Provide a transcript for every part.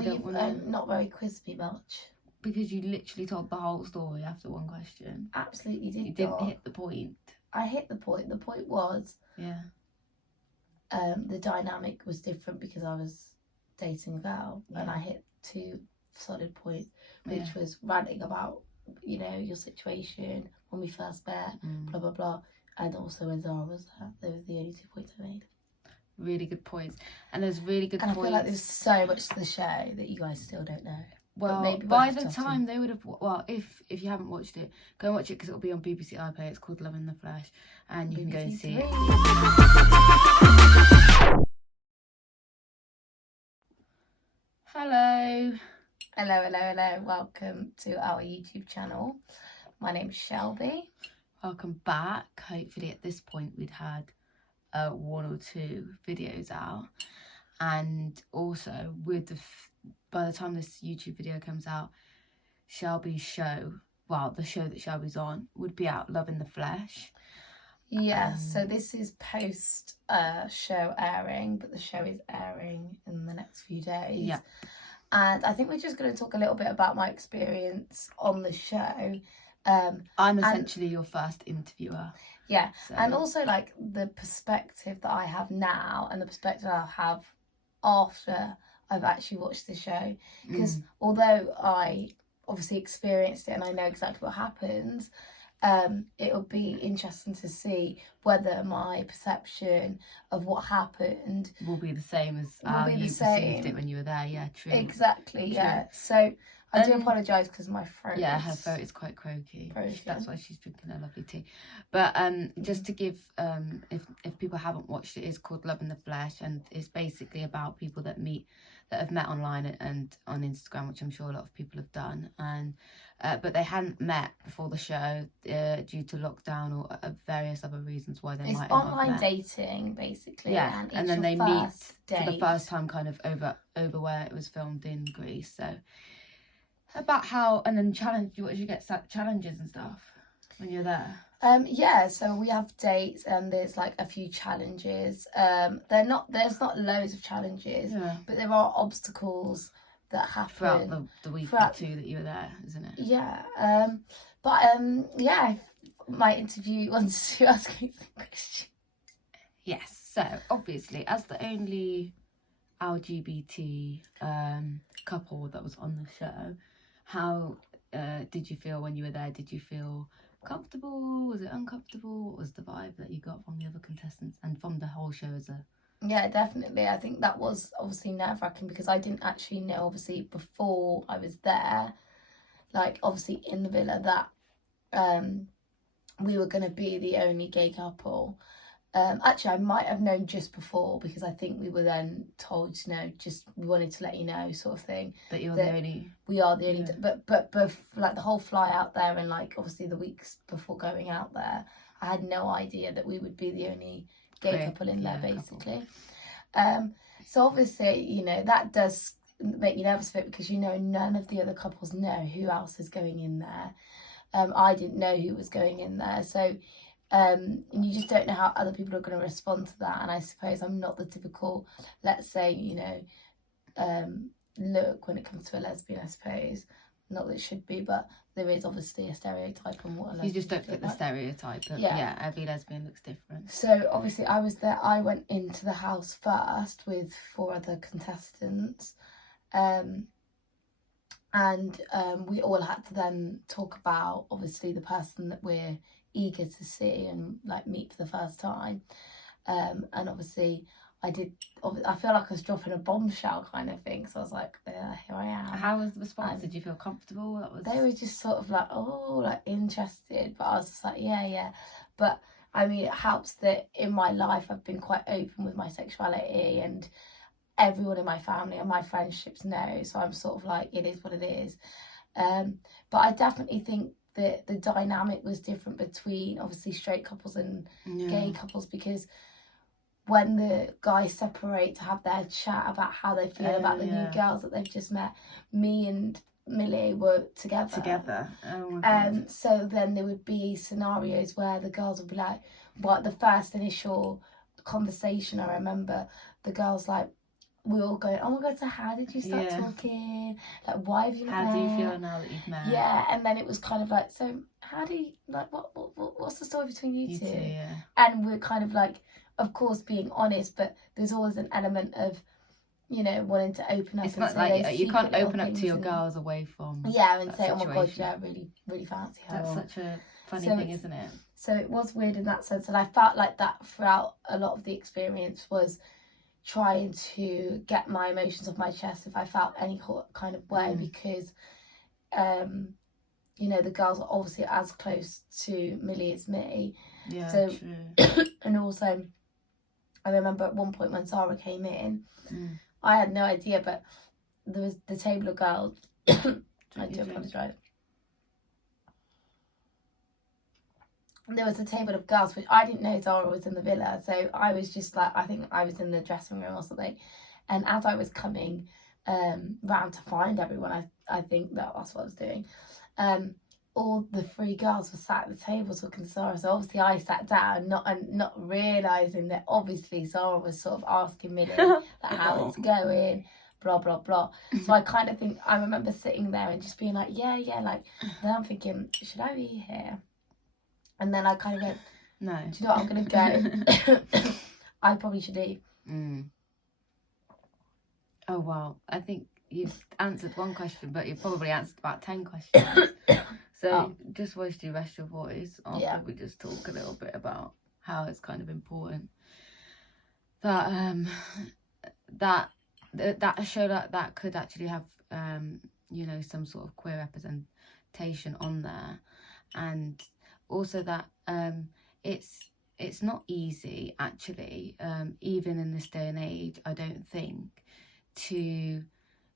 Well, don't want to... not very quizzed me much. Because you literally told the whole story after one question. Absolutely did. You didn't hit the point. I hit the point. The point was... Yeah. The dynamic was different because I was dating a girl, and I hit 2 solid points, which was ranting about, you know, your situation when we first met, blah blah blah, and also when Zara was there. Those were the only 2 points I made. Really good points, and there's really good points. I feel like there's so much to the show that you guys still don't know. Well, maybe by the time they would have, well, if you haven't watched it, go and watch it because it'll be on BBC iPlayer. It's called Love in the Flesh, and you can go and see it. Hello. Welcome to our YouTube channel. My name's Shelby. Welcome back. Hopefully at this point we'd had 1 or 2 videos out, and also with by the time this YouTube video comes out, Shelby's show, well, the show that Shelby's on would be out, Love in the Flesh. Yeah, so this is post show airing, but the show is airing in the next few days. Yeah. And I think we're just going to talk a little bit about my experience on the show. I'm essentially your first interviewer. Yeah, so. And also like the perspective that I have now and the perspective I'll have after I've actually watched the show. Because although I obviously experienced it and I know exactly what happens, it'll be interesting to see whether my perception of what happened will be the same as how you perceived it when you were there. Yeah, true. Exactly, true. Yeah. So I do apologise because my throat. Yeah, her throat is quite croaky. That's why she's drinking her lovely tea. But just to give, if people haven't watched it, it's called Love in the Flesh, and it's basically about people that have met online and on Instagram, which I'm sure a lot of people have done, and but they hadn't met before the show due to lockdown or various other reasons why they might not have met. It's online dating, basically. Yeah, and then they meet for the first time kind of over where it was filmed in Greece. So about how, and then what did you get challenges and stuff when you're there? Yeah, so we have dates and there's like a few challenges. There's not loads of challenges, but there are obstacles that happen throughout the week or 2 that you were there, isn't it? Yeah. Yeah, my interview wants to ask me some questions. Yes. So obviously, as the only LGBT couple that was on the show, how did you feel when you were there? Did you feel comfortable? Was it uncomfortable? What was the vibe that you got from the other contestants and from the whole show as a... Yeah, definitely. I think that was obviously nerve-wracking because I didn't actually know, obviously, before I was there, like, obviously, in the villa, that we were going to be the only gay couple. Actually, I might have known just before because I think we were then told, you know, just we wanted to let you know, sort of thing. That you're the only... We are the only... Yeah. But like, the whole fly out there and, like, obviously the weeks before going out there, I had no idea that we would be the only... gay couple in there, basically. So obviously, you know, that does make me nervous a bit because, you know, none of the other couples know who else is going in there. I didn't know who was going in there, so and you just don't know how other people are going to respond to that. And I suppose I'm not the typical, let's say, you know, look when it comes to a lesbian, I suppose. Not that it should be, but there is obviously a stereotype on what a lesbian... You just don't fit the stereotype. But yeah, every lesbian looks different. So obviously I was there. I went into the house first with 4 other contestants, and we all had to then talk about obviously the person that we're eager to see and like meet for the first time, and obviously I feel like I was dropping a bombshell kind of thing. So I was like, here I am. How was the response? Did you feel comfortable? They were just sort of like, oh, like interested. But I was just like, yeah. But I mean, it helps that in my life I've been quite open with my sexuality, and everyone in my family and my friendships know. So I'm sort of like, it is what it is. But I definitely think that the dynamic was different between obviously straight couples and gay couples, because when the guys separate to have their chat about how they feel about the new girls that they've just met, me and Millie were together. Oh my God. So then there would be scenarios where the girls would be like, the first initial conversation, I remember the girls like, we were all going, oh my God, so how did you start talking? Like, why have you not How do you feel now that you've met? Yeah, and then it was kind of like, so how do you, like, what's the story between you two? Yeah. And we're kind of like, of course, being honest, but there's always an element of, you know, wanting to open up. It's not like you can't open up to your girls away from and say, situation. Oh my God, yeah, really, really fancy her. That's such a funny thing, isn't it? So it was weird in that sense, and I felt like that throughout a lot of the experience was trying to get my emotions off my chest if I felt any kind of way, because you know, the girls are obviously as close to Millie as me. Yeah, so true. And also I remember at one point when Sarah came in, I had no idea, but there was the table of girls. I do apologise. There was a table of girls, which I didn't know Zara was in the villa, so I was just like, I think I was in the dressing room or something. And as I was coming round to find everyone, I think that's what I was doing. All the three girls were sat at the table talking to Zara, so obviously I sat down, not realising that obviously Zara was sort of asking Millie like, how it's going, blah blah blah. So I kind of think I remember sitting there and just being like, yeah, like. Then I'm thinking, should I be here? And then I kind of went, no. Do you know what? I'm going to go. I probably should leave. Oh, wow. I think you've answered one question, but you've probably answered about 10 questions. So just whilst you rest your voice, I'll probably just talk a little bit about how it's kind of important that that a show like that could actually have, you know, some sort of queer representation on there. And also that it's not easy actually, even in this day and age, I don't think, to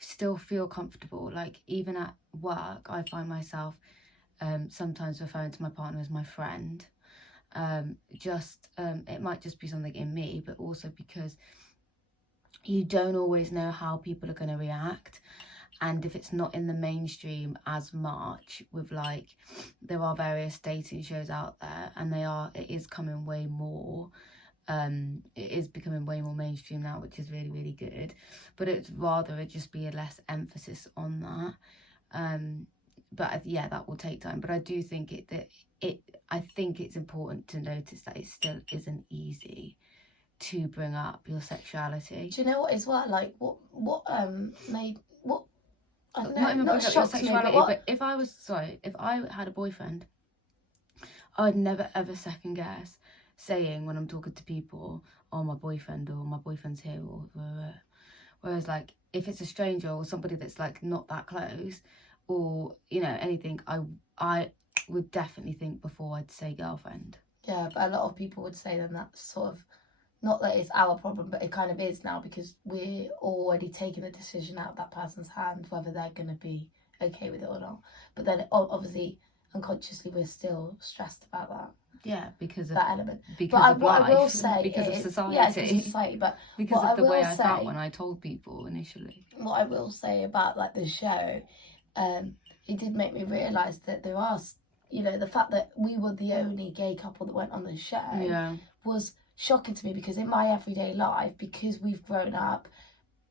still feel comfortable. Like even at work, I find myself sometimes referring to my partner as my friend. It might just be something in me, but also because you don't always know how people are going to react. And if it's not in the mainstream as much, with like, there are various dating shows out there, and it is coming way more. It is becoming way more mainstream now, which is really, really good. But it's rather just be a less emphasis on that. But yeah, that will take time. But I do think I think it's important to notice that it still isn't easy to bring up your sexuality. Do you know what as well? Like what made what. I don't know, not even bring up your sexuality, but if I had a boyfriend, I'd never ever second guess saying when I'm talking to people, oh, my boyfriend, or my boyfriend's here, or whereas like if it's a stranger or somebody that's like not that close, or you know, anything, I would definitely think before I'd say girlfriend. Yeah, but a lot of people would say then that's sort of, not that it's our problem, but it kind of is now, because we're already taking the decision out of that person's hand, whether they're going to be okay with it or not. But then obviously, unconsciously, we're still stressed about that. Yeah, because of that element. Because of life, I will say because of society. Yeah, because of society, but because of the way I felt when I told people initially. What I will say about like the show, it did make me realise that there are, you know, the fact that we were the only gay couple that went on the show was shocking to me, because in my everyday life, because we've grown up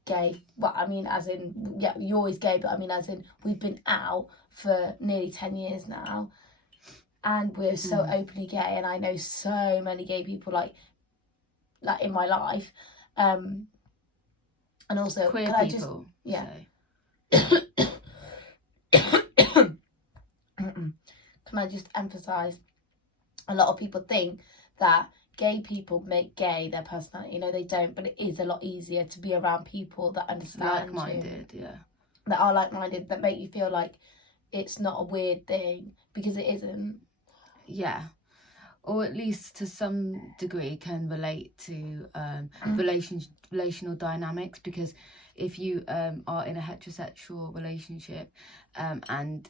gay, well, I mean, as in, yeah, you're always gay, but I mean, as in, we've been out for nearly 10 years now, and we're so openly gay, and I know so many gay people, like in my life, and also, queer people, Can I just emphasise, a lot of people think that gay people make gay their personality. You know, they don't, but it is a lot easier to be around people that understand like-minded, that are like-minded, that make you feel like it's not a weird thing, because it isn't. Yeah, or at least to some degree can relate to relational dynamics, because if you are in a heterosexual relationship, and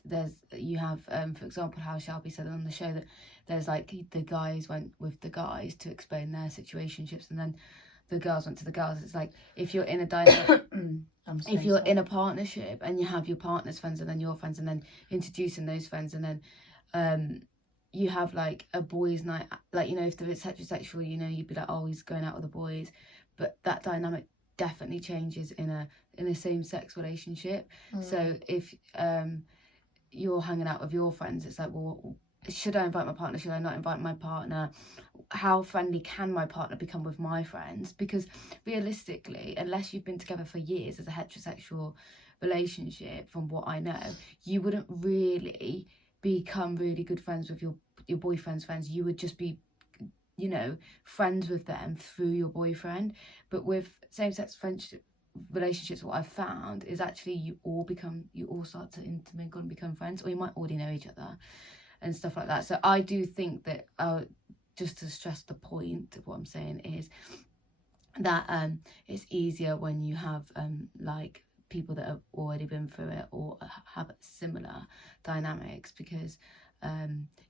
you have for example, how Shelby said on the show that there's like the guys went with the guys to explain their situationships, and then the girls went to the girls. It's like if you're in a dynamic, if you're in a partnership and you have your partner's friends and then your friends, and then introducing those friends, and then you have like a boys' night, like, you know, if it's heterosexual, you know, you'd be like, oh, he's going out with the boys, but that dynamic definitely changes in a same-sex relationship. So if you're hanging out with your friends, it's like, well, should I invite my partner, should I not invite my partner, how friendly can my partner become with my friends? Because realistically, unless you've been together for years as a heterosexual relationship, from what I know, you wouldn't really become really good friends with your boyfriend's friends. You would just be, you know, friends with them through your boyfriend. But with same-sex friendship relationships, what I've found is actually you all start to intermingle and become friends, or you might already know each other and stuff like that. So I do think that, just to stress the point of what I'm saying, is that it's easier when you have like people that have already been through it or have similar dynamics, because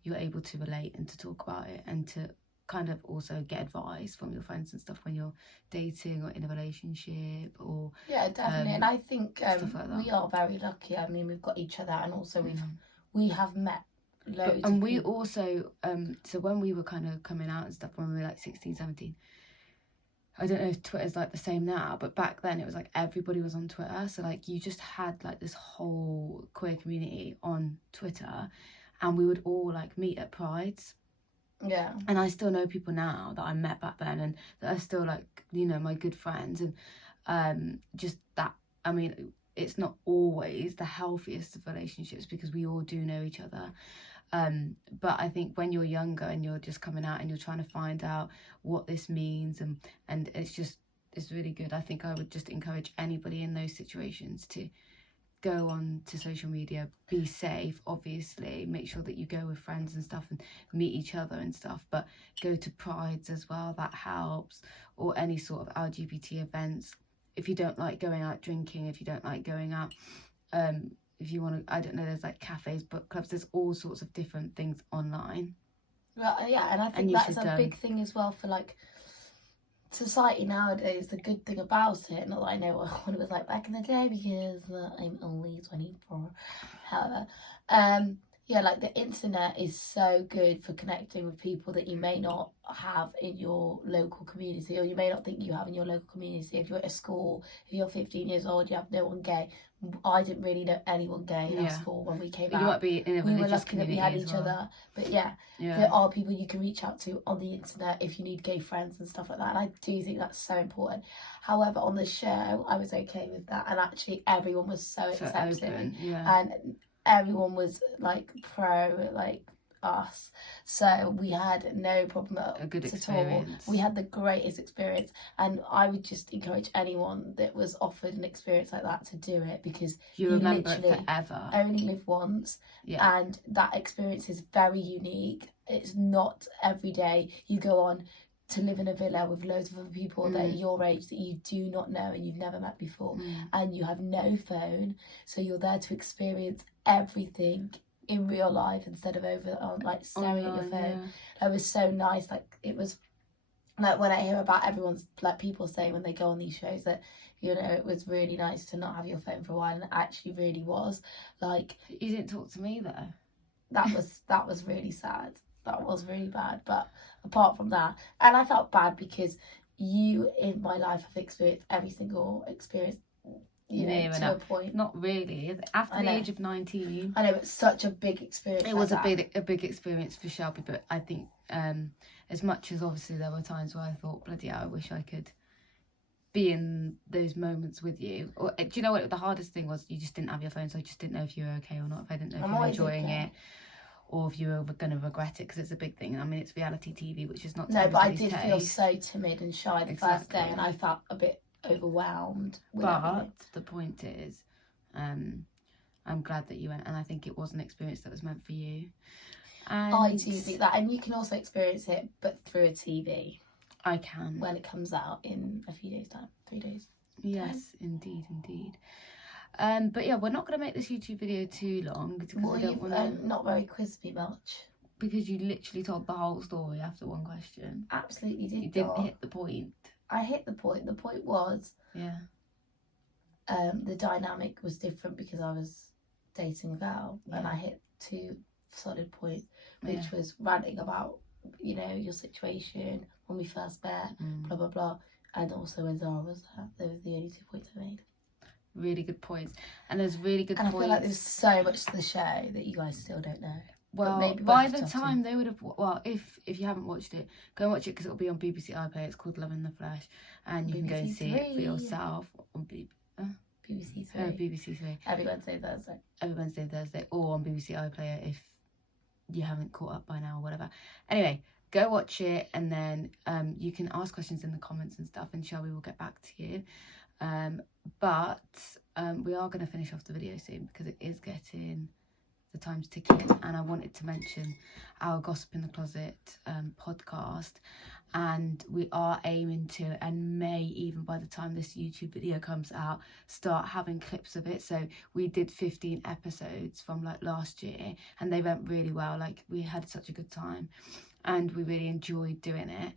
you're able to relate and to talk about it and to kind of also get advice from your friends and stuff when you're dating or in a relationship, or yeah, definitely. And I think like we are very lucky. I mean, we've got each other, and also we have met loads and of we people. also so when we were kind of coming out and stuff, when we were like 16, 17, I don't know if Twitter's like the same now, but back then it was like everybody was on Twitter. So like you just had like this whole queer community on Twitter, and we would all like meet at prides. Yeah. And I still know people now that I met back then and that are still like, you know, my good friends. And just that, I mean, it's not always the healthiest of relationships because we all do know each other. But I think when you're younger and you're just coming out and you're trying to find out what this means, and it's really good. I think I would just encourage anybody in those situations to go on to social media, be safe, obviously, make sure that you go with friends and stuff and meet each other and stuff, but go to prides as well, that helps, or any sort of LGBT events. If you don't like going out drinking, if you don't like going out, if you want to, I don't know, there's like cafes, book clubs, there's all sorts of different things online. Well, yeah, and I think that's a big thing as well for like society nowadays. The good thing about it, not that I know what it was like back in the day because I'm only 24, however, yeah, like the internet is so good for connecting with people that you may not have in your local community, or you may not think you have in your local community. If you're at a school, if you're 15 years old, you have no one gay. I didn't really know anyone gay in our school when we came out. You might be in a we were religious lucky that we had each other. But yeah, there are people you can reach out to on the internet if you need gay friends and stuff like that. And I do think that's so important. However, on the show, I was okay with that. And actually, everyone was so accepting. And everyone was like pro like us, so we had no problem at all. We had the greatest experience, and I would just encourage anyone that was offered an experience like that to do it, because you remember it forever. Only live once, and that experience is very unique. It's not every day you go on to live in a villa with loads of other people that are your age that you do not know and you've never met before, and you have no phone, so you're there to experience everything in real life instead of over on like staring at your phone. It was so nice. Like it was like when I hear about everyone's like people saying when they go on these shows that, you know, it was really nice to not have your phone for a while, and it actually really was. Like, you didn't talk to me though. That was really sad. That was really bad. But apart from that, and I felt bad because you in my life have experienced every single experience, you know, to a point. Not really. After the age of 19. I know, it's such a big experience. It was a big experience for Shelby, but I think as much as obviously there were times where I thought, bloody hell, I wish I could be in those moments with you. Or do you know what the hardest thing was? You just didn't have your phone, so I just didn't know if you were okay or not, if I didn't know if you were enjoying it, or if you were going to regret it, because it's a big thing. I mean, it's reality TV, which is not no, but I did feel so timid and shy the first day, and I felt a bit overwhelmed with everything. The point is, I'm glad that you went, and I think it was an experience that was meant for you. And I do think that, and you can also experience it, but through a TV. I can. When it comes out in a few days' time, 3 days. Yes, indeed. But yeah, we're not going to make this YouTube video too long because I don't want to. Not very quiz me much. Because you literally told the whole story after one question. Absolutely did. You didn't hit the point. I hit the point. The point was, the dynamic was different because I was dating a girl, and I hit 2 solid points, which was ranting about, you know, your situation when we first met, blah blah blah, And also when Zara was there. Those were the only 2 points I made. Really good points. And there's really good points. And I feel like there's so much to the show that you guys still don't know. Well, maybe by the time they would have... Well, if you haven't watched it, go and watch it because it'll be on BBC iPlayer. It's called Love in the Flesh. And you can go and see it for yourself on BBC 3. BBC 3. Every Wednesday, Thursday. Every Wednesday and Thursday. Or on BBC iPlayer if you haven't caught up by now or whatever. Anyway, go watch it and then you can ask questions in the comments and stuff and Shelby will get back to you. But we are going to finish off the video soon because it is getting... the time's ticking, and I wanted to mention our Gossip in the Closet podcast, and we are aiming to, and may even by the time this YouTube video comes out, start having clips of it. So we did 15 episodes from like last year and they went really well. Like we had such a good time and we really enjoyed doing it.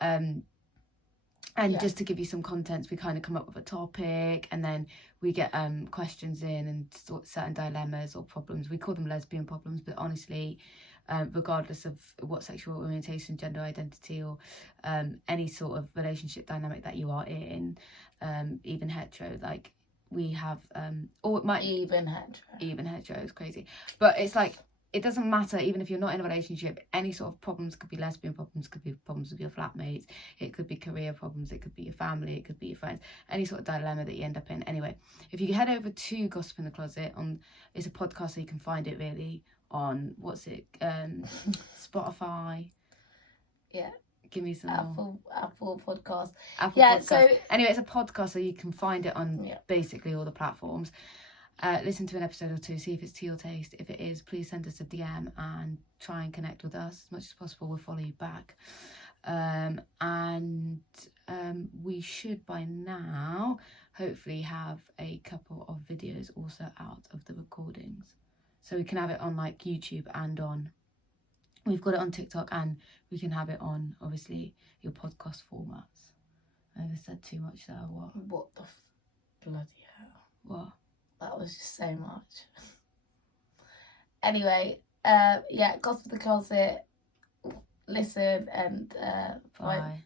And just to give you some context, we kind of come up with a topic and then we get questions in and certain dilemmas or problems. We call them lesbian problems, but honestly, regardless of what sexual orientation, gender identity or any sort of relationship dynamic that you are in, even hetero, like we have, or it might... Even hetero is crazy. But it's like, it doesn't matter, even if you're not in a relationship, any sort of problems could be lesbian problems, could be problems with your flatmates, it could be career problems, it could be your family, it could be your friends, any sort of dilemma that you end up in. Anyway, if you head over to Gossip in the Closet, it's a podcast, so you can find it really on, Spotify. Yeah. Give me some Apple Podcast. Podcast. So anyway, it's a podcast, so you can find it on basically all the platforms. Listen to an episode or two, see if it's to your taste. If it is, please send us a DM and try and connect with us as much as possible. We'll follow you back. We should by now hopefully have a couple of videos also out of the recordings. So we can have it on like YouTube and we've got it on TikTok and we can have it on obviously your podcast formats. I said too much there, what? What the bloody hell? What? That was just so much. Anyway, Gossip in the Closet. Listen and bye.